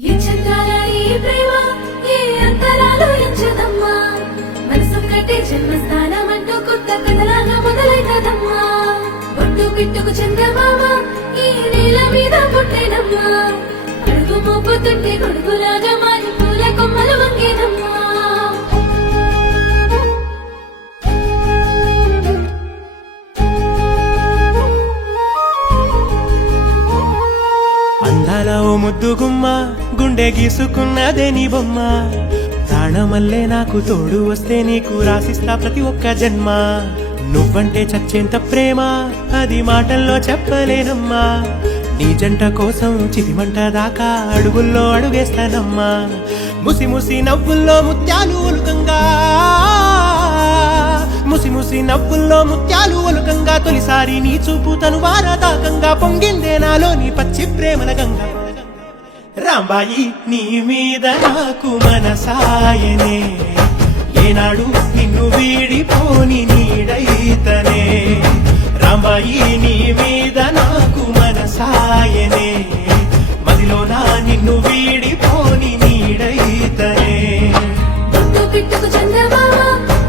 ఈ చంద్రాల ఈ ప్రేమ ఏ అంతరాలు ఎంచదమ్మా మనసొక్కటే జన్మస్థానం అంటూ కొత్త కథలాగా మొదలైనదమ్మా బొట్టు పిట్టుకు చంద్రమామ ఈ నేల మీద పుట్టేనమ్మా అడుగు మోపుతుంటే గొడుగులాగా మారి పూల కొమ్మలు వంగేనమ్మా అందాల ఓ ముద్దుగుమ్మ గుండె గీసుకున్నదే నీ బొమ్మ ప్రాణమల్లే నాకు తోడు వస్తే నీకు రాసిస్తా ప్రతి ఒక్క జన్మ నువ్వంటే చచ్చేంత ప్రేమ అది మాటల్లో చెప్పలేనమ్మా నీ జంట కోసం చితిమంట దాకా అడుగుల్లో అడుగేస్తానమ్మా ముసి ముసి నవ్వుల్లో ముత్యాలు ఒలుకంగా ముసి ముసి నవ్వుల్లో ముత్యాలు ఒలుకంగా తొలిసారి నీ చూపు తను వారదాకంగా పొంగిందే నాలో నీ పచ్చి ప్రేమల గంగా రాంబాయి నీ మీద నాకు మనసాయనే ఏనాడు నిన్ను వీడిపోని నీడైతనే రాంబాయి నీ మీద నాకు మనసాయనే మదిలోన నిన్ను వీడిపోని నీడైతనే బొట్టు పిట్టుకు చంద్రమామ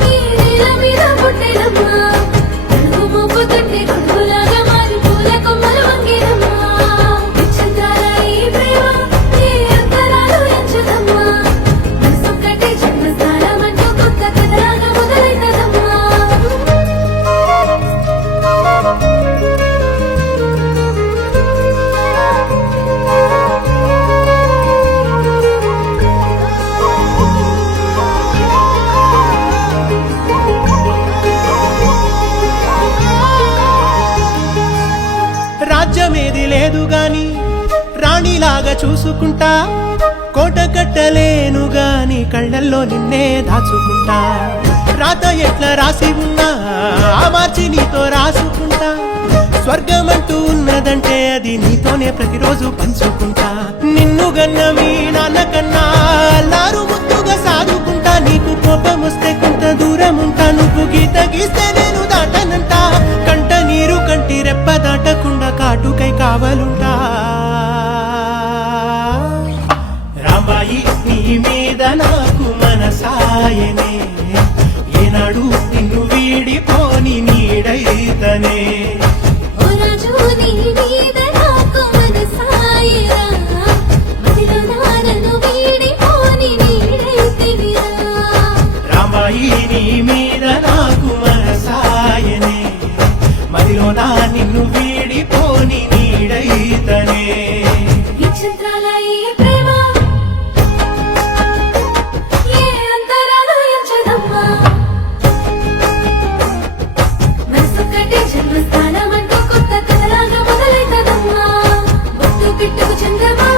ఈ నేల మీద పుట్టేనమ్మా అడుగు మోపుతుంటే గొడుగులాగా మారి పూల కొమ్మలు వంగేనమ్మా ఈ చంద్రాల ఈ ప్రేమ ఏ అంతరాలు ఎంచదమ్మా మనసొక్కటే జన్మస్థానం అంటూ కొత్త కథలాగా మొదలైనదమ్మా రాజ్యమేది లేదు గాని రాణిలాగా చూసుకుంటా కోట కట్టలేను గాని కళ్ళల్లో నిన్నే దాచుకుంటా రాత ఎట్లా రాసి ఉన్నా ఆ మార్చి నీతో రాసుకుంటా స్వర్గమంటూ ఉన్నదంటే అది నీతోనే ప్రతిరోజు పంచుకుంటా నిన్ను గన్న మీ నాన్నకన్నా అల్లారు ముద్దుగా సాదుకుంటా నీకు కోపం వస్తే కొంత దూరం ఉంటా నువ్వు గీత గీస్తే నేను దాటనంట కంట నీరు కంటి రెప్ప దాటకుండా కాటుకై కావలుంటా రాంబాయి నీ మీద నాకు మనసాయనే ఏనాడు నిన్ను వీడిపోని నీడైతనే ఓ రాజు నీ మీద నాకు మనసాయరా మదిలో నన్ను వీడిపోని నీడైతివిరా రాంబాయి నీ మీద నాకు మనసాయనే మదిలోన నిన్ను వీడిపోని నీడైతనే ఈ చంద్రాల ఈ ప్రేమ ఏ అంతరాలు ఎంచదమ్మా మనసొక్కటే జన్మస్థానం అంటూ కొత్త కథలాగా మొదలైనదమ్మా బొట్టు పిట్టుకు చంద్రమా